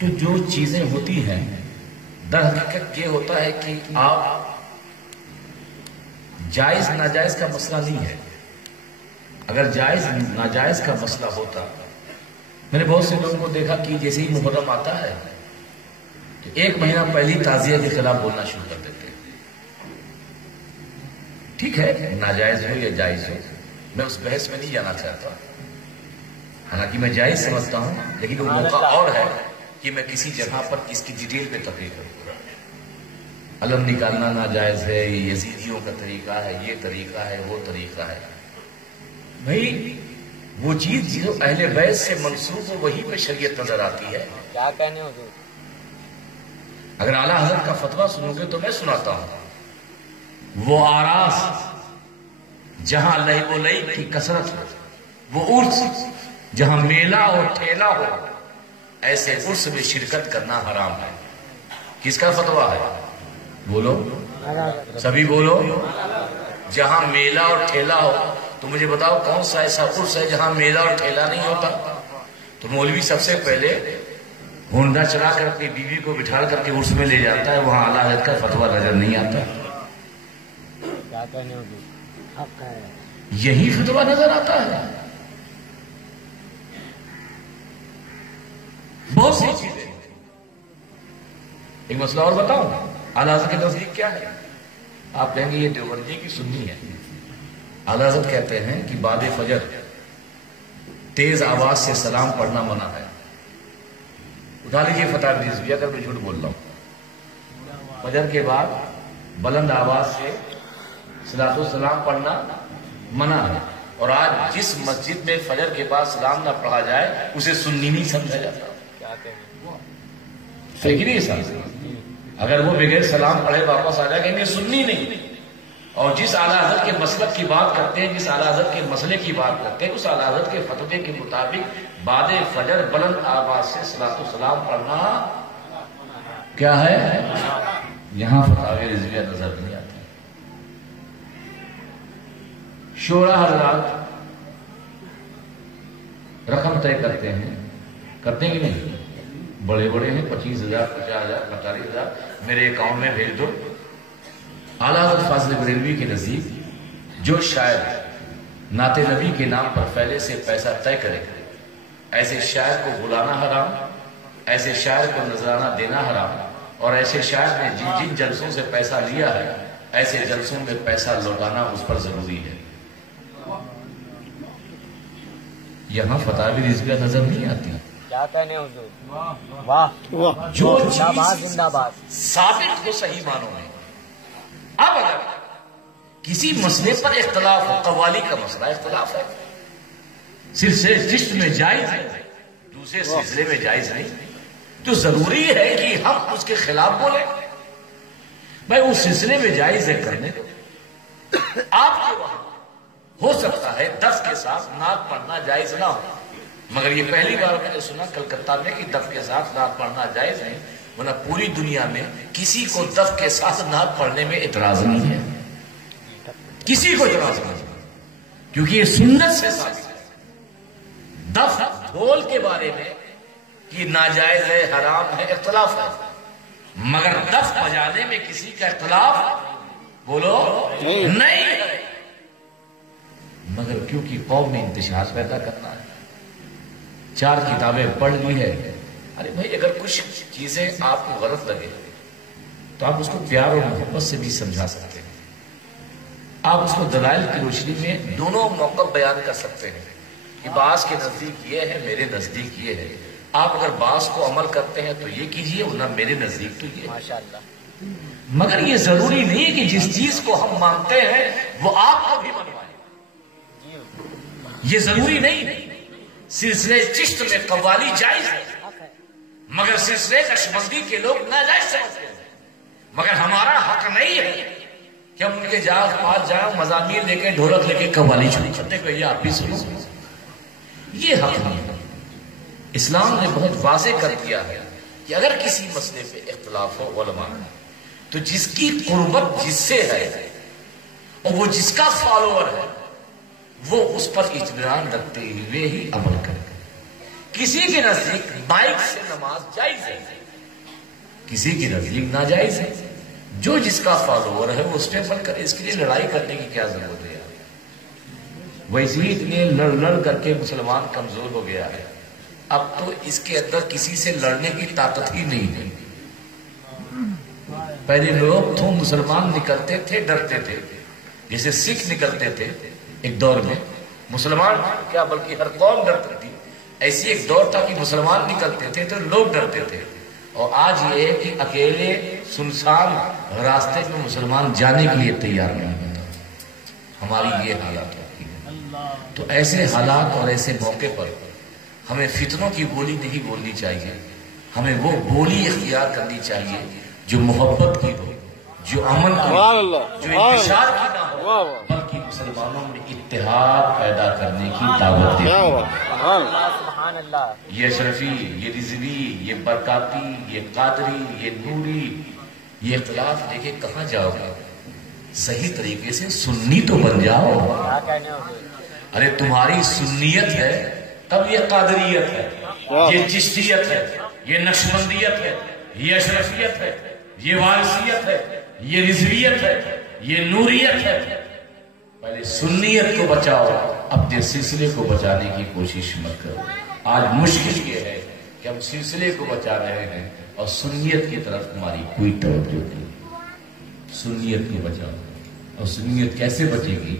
تو جو چیزیں ہوتی ہیں در حقیقت یہ ہوتا ہے کہ آپ جائز ناجائز کا مسئلہ نہیں ہے. اگر جائز ناجائز کا مسئلہ ہوتا، میں نے بہت سے لوگوں کو دیکھا کہ جیسے ہی محرم آتا ہے تو ایک مہینہ پہلی تعزیہ کے خلاف بولنا شروع کر دیتے ہیں. ٹھیک ہے، ناجائز ہو یا جائز ہو، میں اس بحث میں نہیں جانا چاہتا، حالانکہ میں جائز سمجھتا ہوں، لیکن وہ موقع اور ہے کہ میں کسی جگہ پر اس کی ڈیٹیل پہ تقریر کروں. علم نکالنا ناجائز ہے، یہ یزیدیوں کا طریقہ ہے، یہ طریقہ ہے، وہ طریقہ ہے. بھائی وہ چیز جو اہل بیت سے منسوب ہو وہی پہ شریعت نظر آتی ہے. کیا کہنے حضور؟ اگر اعلیٰ حضرت کا فتویٰ سنو گے تو میں سناتا ہوں. وہ آراس جہاں لہب و لعب کی کثرت ہو، وہ عرس جہاں میلہ اور ٹھیلا ہو، ایسے عرس میں شرکت کرنا حرام ہے. کس کا فتویٰ ہے؟ بولو سبھی بولو. جہاں میلہ اور ٹھیلا ہو تو مجھے بتاؤ کون سا ایسا عرس ہے جہاں میلہ اور ٹھیلا نہیں ہوتا؟ تو مولوی سب سے پہلے ہونڈا چلا کر اپنی بیوی کو بٹھا کر کے عرس میں لے جاتا ہے، وہاں اعلیٰ حضرت کا فتویٰ نظر نہیں آتا. کیا کہنے حضور؟ حق ہے، یہی فتویٰ نظر آتا ہے. بہت سی چیزیں. ایک مسئلہ اور بتاؤں، اعلیٰ حضرت کے نزدیک کیا ہے؟ آپ کہیں گے یہ دیوبندی کی سنی ہے. اعلیٰ حضرت کہتے ہیں کہ بعد فجر تیز آواز سے سلام پڑھنا منع ہے. اٹھا لیجیے فتح رضویہ اگر میں جھوٹ بول رہا ہوں. فجر کے بعد بلند آواز سے صلاۃ السلام پڑھنا منع ہے. اور آج جس مسجد میں فجر کے بعد سلام نہ پڑھا جائے اسے سنی نہیں سمجھا جاتا. کیا کہنے؟ صحیح نہیں ہے. اگر وہ بغیر سلام پڑھے واپس آ جائے گا یہ سنی نہیں. اور جس اعلیٰ حضرت کے مسلک کی بات کرتے ہیں، جس اعلیٰ حضرت کے مسئلے کی بات کرتے ہیں، اس اعلیٰ حضرت کے فتوے کے مطابق بعد فجر بلند آواز سے صلاۃ السلام پڑھنا کیا ہے؟ یہاں فتح رضویہ نظر نہیں آتی. شورا حضرات رقم طے کرتے ہیں کہ نہیں؟ بڑے بڑے ہیں، 25,000 50,000 45,000 میرے اکاؤنٹ میں بھیج دو. اعلیٰ حضرت فاضل بریلوی کے نزدیک جو شاعر نعت نبی کے نام پر پہلے سے پیسہ طے کرے ایسے شاعر کو بلانا حرام، ایسے شاعر کو نذرانہ دینا حرام، اور ایسے شاعر نے جن جن جلسوں سے پیسہ لیا ہے ایسے جلسوں میں پیسہ لوٹانا اس پر ضروری ہے. یہاں فتح رضویہ نظر نہیں آتی. کیا کہنے حضور؟ واہ، جو زندہ باد زندہ باد. ثابت ہو صحیح معنوں میں. اب اگر کسی مسئلے پر اختلاف ہو، قوالی کا مسئلہ اختلاف ہے، سلسلے چشت میں جائز ہے، دوسرے سلسلے میں جائز نہیں، تو ضروری ہے کہ ہم اس کے خلاف بولیں. بھائی اس سلسلے میں جائز ہے کرنے دو. آپ کے وہاں ہو سکتا ہے دف کے ساتھ نعت پڑھنا جائز نہ ہو، مگر یہ پہلی بار میں نے سنا کلکتہ میں کہ دف کے ساتھ نعت پڑھنا جائز نہیں، ورنہ پوری دنیا میں کسی کو دف کے ساتھ نعت پڑھنے میں اعتراض نہیں ہے. کسی کو اعتراض نہیں، کیونکہ یہ سنت سے ثابت ہے. دف ڈھول کے بارے میں کہ ناجائز ہے، حرام ہے، اختلاف ہے، مگر دف بجانے میں کسی کا اختلاف بولو نہیں ہے. مگر کیونکہ قوم میں انتشار پیدا کرنا ہے، 4 کتابیں پڑھ لی ہے. ارے بھائی اگر کچھ چیزیں آپ کو غلط لگے تو آپ اس کو پیار اور محبت سے بھی سمجھا سکتے ہیں. آپ اس کو دلائل کی روشنی میں دونوں موقف بیان کر سکتے ہیں کہ بعض کے نزدیک یہ ہے، میرے نزدیک یہ ہے. آپ اگر بعض کو عمل کرتے ہیں تو یہ کیجئے، ورنہ میرے نزدیک تو یہ. ماشاءاللہ. مگر یہ ضروری نہیں کہ جس چیز کو ہم مانتے ہیں وہ آپ کو بھی منوائیں. یہ ضروری نہیں. سلسلے چشت میں قوالی جائز ہے، مگر سلسلے نقشبندی کے لوگ ناجائز سمجھتے ہیں. مگر ہمارا حق نہیں ہے کہ ہم ان کے پاس جائیں، مضامین لے کے ڈھولک لے کے قوالی شروع کرتے کہ یہ آپ بھی سنو. یہ حق نہیں ہے. اسلام نے بہت واضح کر دیا ہے کہ اگر کسی مسئلے پہ اختلاف ہو علماء تو جس کی قربت جس سے ہے اور وہ جس کا فالوور ہے وہ اس پر اطمینان رکھتے ہوئے ہی عمل کرے. کسی کے نزدیک بائک سے نماز جائز ہے، کسی کے نزدیک ناجائز ہے۔ جو جس کا فالوور ہے وہ اس پہ عمل کرے، اس کے لیے لڑائی کرنے کی کیا ضرورت ہے؟ ویسے ہی اتنے لڑ لڑ کر کے مسلمان کمزور ہو گیا ہے، اب تو اس کے اندر کسی سے لڑنے کی طاقت ہی نہیں ہے۔ پہلے لوگ تو مسلمان نکلتے تھے ڈرتے تھے، جیسے سکھ نکلتے تھے ایک دور میں، مسلمان کیا بلکہ ہر قوم ڈرتی تھی، ایسی ایک دور تھا کہ مسلمان نکلتے تھے تو لوگ ڈرتے تھے۔ اور آج یہ ہے کہ اکیلے سنسان راستے میں مسلمان جانے کے لیے تیار نہیں ہوتا۔ ہماری یہ حالات ہوتی ہے۔ تو ایسے حالات اور ایسے موقع پر ہمیں فتنوں کی بولی نہیں بولنی چاہیے، ہمیں وہ بولی اختیار کرنی چاہیے جو محبت کی ہو، جو امن کی ہو، جو انتشار کی نہ ہو، بلکہ مسلمانوں میں اتحاد پیدا کرنے کی دعوت دے۔ سبحان اللہ۔ یہ اشرفی، یہ رضوی، یہ برکاتی، یہ قادری، یہ نوری، یہ اختلاف لے کے کہاں جاؤ گے؟ صحیح طریقے سے سنی تو بن جاؤ۔ کیا کہنے ہو؟ ارے تمہاری سنیت ہے تب یہ قادریت ہے، یہ چشتیت ہے، یہ نقشبندیت ہے، یہ اشرفیت ہے، یہ وارثیت ہے، یہ رضویت ہے، یہ نوریت ہے۔ پہلے سنیت کو بچاؤ، اپنے سلسلے کو بچانے کی کوشش مت کرو۔ آج مشکل یہ ہے کہ ہم سلسلے کو بچا رہے ہیں اور سنیت کی طرف ہماری کوئی توجہ نہیں۔ سنیت کو بچاؤ، اور سنیت کیسے بچے گی؟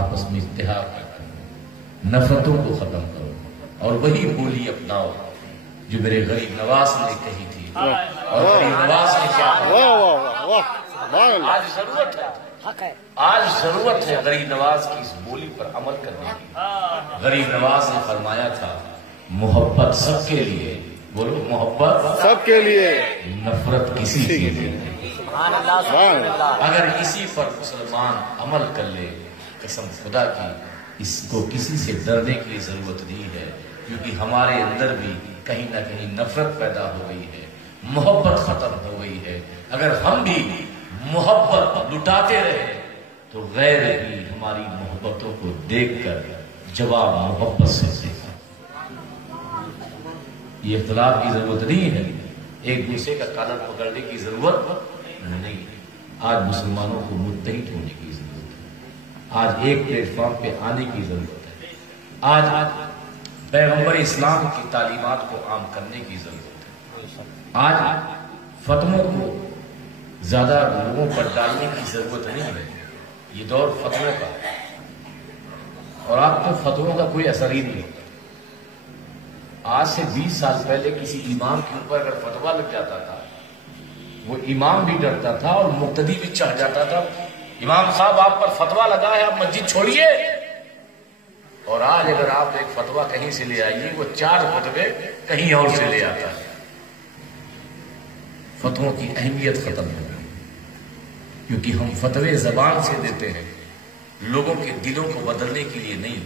آپس میں اتحاد کرو، نفرتوں کو ختم کرو، اور وہی بولی اپناؤ جو میرے غریب نواز نے کہی تھی۔ اور غریب نواز نے کیا کہا؟ آج ضرورت ہے، آج ضرورت ہے غریب نواز کی اس بولی پر عمل کرنے کی۔ غریب نواز نے فرمایا تھا محبت سب کے لیے، بولو محبت سب کے لیے، نفرت کسی کے لیے۔ سبحان اللہ، سبحان اللہ۔ اگر اسی پر مسلمان عمل کر لے، قسم خدا کی اس کو کسی سے ڈرنے کی ضرورت نہیں ہے، کیونکہ ہمارے اندر بھی کہیں نہ کہیں نفرت پیدا ہو گئی ہے، محبت ختم ہو گئی ہے۔ اگر ہم بھی محبت لٹاتے رہے تو غیر بھی ہماری محبتوں کو دیکھ کر جواب محبت سے دے گا۔ یہ اختلاف کی ضرورت نہیں ہے، ایک دوسرے کا کالر پکڑنے کی ضرورت نہیں ہے۔ آج مسلمانوں کو متحد ہونے کی ضرورت ہے، آج ایک پلیٹ فارم پہ آنے کی ضرورت ہے، آج پیغمبر اسلام کی تعلیمات کو عام کرنے کی ضرورت ہے۔ آج فتووں کو زیادہ لوگوں پر ڈالنے کی ضرورت نہیں ہے، یہ دور فتووں کا ہے، اور آپ کو فتووں کا کوئی اثر ہی نہیں ہوتا۔ آج سے 20 سال پہلے کسی امام کے اوپر اگر فتویٰ لگ جاتا تھا، وہ امام بھی ڈرتا تھا اور مقتدی بھی چڑھ جاتا تھا، امام صاحب آپ پر فتویٰ لگا ہے، آپ مسجد چھوڑیے۔ اور آج اگر آپ ایک فتویٰ کہیں سے لے آئیے، وہ 4 فتوے کہیں اور سے لے آتا ہے۔ فتووں کی اہمیت ختم ہو گئی، کیونکہ ہم فتوے زبان سے دیتے ہیں، لوگوں کے دلوں کو بدلنے کے لیے نہیں،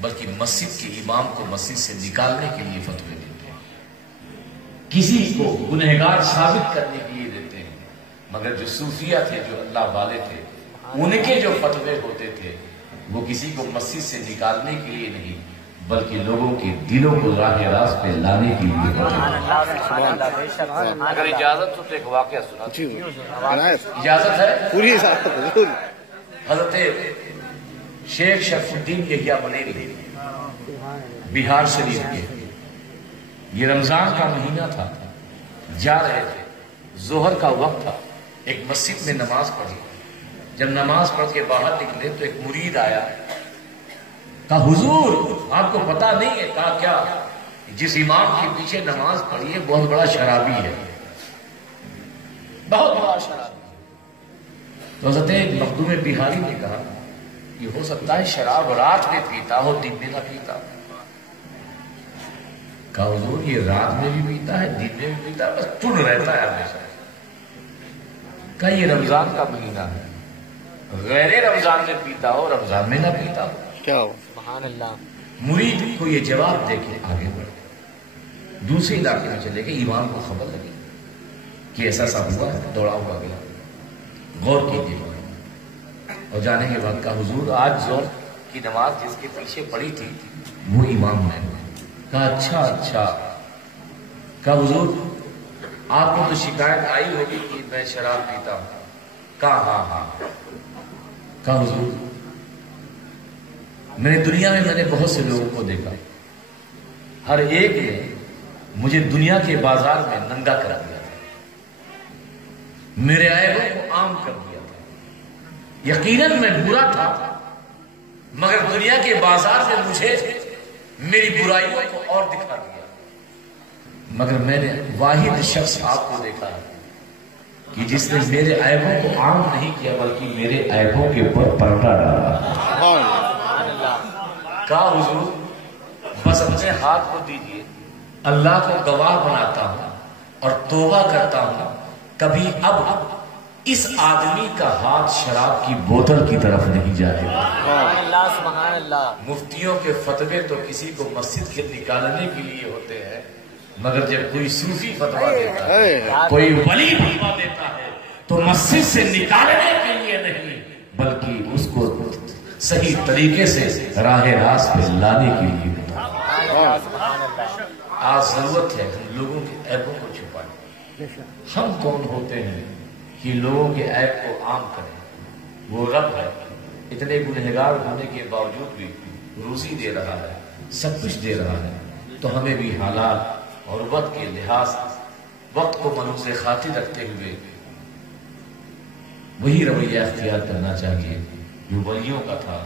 بلکہ مسجد کے امام کو مسجد سے نکالنے کے لیے فتوے دیتے ہیں، کسی کو گنہگار ثابت کرنے کے لیے دیتے ہیں۔ مگر جو صوفیہ تھے، جو اللہ والے تھے، ان کے جو فتوے ہوتے تھے وہ کسی کو مسجد سے نکالنے کے لیے نہیں، بلکہ لوگوں کے دلوں کو راہ راست پہ لانے کے لیے ہوتے تھے۔ اگر اجازت ہو تو ایک واقعہ سنا، اجازت ہے؟ پوری حضور حضرت شیخ شرف الدین یحییٰ بلیلی بہار شریف کے، یہ رمضان کا مہینہ تھا، جا رہے تھے، ظہر کا وقت تھا، ایک مسجد میں نماز پڑھی۔ جب نماز پڑھ کے باہر نکلے تو ایک مرید آیا، کہا حضور آپ کو پتا نہیں ہے؟ کہا کیا؟ جس امام کے پیچھے نماز پڑھی ہے بہت بڑا شرابی ہے، بہت بڑا شرابی۔ تو حضرت مخدوم بہاری نے کہا یہ ہو سکتا ہے شراب رات میں پیتا ہو، دن میں نہ پیتا۔ کہا حضور یہ رات میں بھی پیتا ہے، دن میں بھی پیتا ہے، بس ٹن رہتا ہے ہمیشہ۔ کہا یہ رمضان کا مہینہ ہے، غیر رمضان میں پیتا ہو، رمضان میں نہ پیتا ہو۔ کیا ہو؟ سبحان اللہ۔ مرید کو یہ جواب دے کے آگے بڑھے، دوسرے علاقے میں چلے گئے، امام کو خبر لگی کہ ایسا سب ہوا ہے، دوڑا ہوا گیا، غور کیجیے۔ اور جانے کے بعد کہا حضور آج ظہر کی نماز جس کے پیچھے پڑی تھی وہ امام میں، کہا اچھا اچھا. کہا حضور آپ کو تو شکایت آئی ہوگی کہ میں شراب پیتا ہوں. کہا ہاں ہاں. کہا حضور میں نے دنیا میں بہت سے لوگوں کو دیکھا, ہر ایک نے مجھے دنیا کے بازار میں ننگا کر دیا تھا, میرے عیبوں کو عام کر دیا تھا. یقیناً میں برا تھا, مگر دنیا کے بازار میں مجھے میری برائیوں کو اور دکھا دیا. مگر میں نے واحد شخص آپ کو دیکھا ہے کہ جس نے میرے عیبوں کو عام نہیں کیا بلکہ میرے عیبوں کے اوپر پردہ ڈالا. کہا حضور بس اپنے ہاتھ کو دیجیے, اللہ کو گواہ بناتا ہوں اور توبہ کرتا ہوں, کبھی اب اس آدمی کا ہاتھ شراب کی بوتل کی طرف نہیں جائے گا. سبحان اللہ. مفتیوں کے فتوے تو کسی کو مسجد کے نکالنے کے لیے ہوتے ہیں, مگر جب کوئی صوفی فتوا دیتا ہے, کوئی ولی فتوا دیتا ہے تو مسجد سے نکالنے کے لیے نہیں بلکہ اس کو صحیح طریقے سے راہ راست پہ لانے کے لیے. آج ضرورت ہے ہم لوگوں کے عیبوں کو چھپائیں. ہم کون ہوتے ہیں کہ لوگوں کے عیب کو عام کریں؟ وہ رب ہے, اتنے گنہگار ہونے کے باوجود بھی روزی دے رہا ہے, سب کچھ دے رہا ہے, تو ہمیں بھی حالات اور وقت کے لحاظ وقت کو منوز خاطر رکھتے ہوئے وہی رویہ اختیار کرنا چاہیے جو ولیوں کا تھا,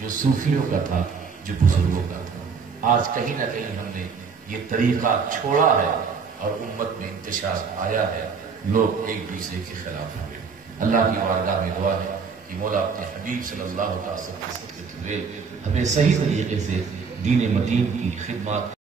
جو صوفیوں کا تھا, جو بزرگوں کا تھا. آج کہیں نہ کہیں ہم نے یہ طریقہ چھوڑا ہے اور امت میں انتشار آیا ہے, لوگ ایک دوسرے کے خلاف ہوئے. اللہ کی بارگاہ میں دعا ہے کہ مولا اپنے حبیب صلی اللہ علیہ وسلم کے ہوئے ہمیں صحیح طریقے سے دین متین کی خدمات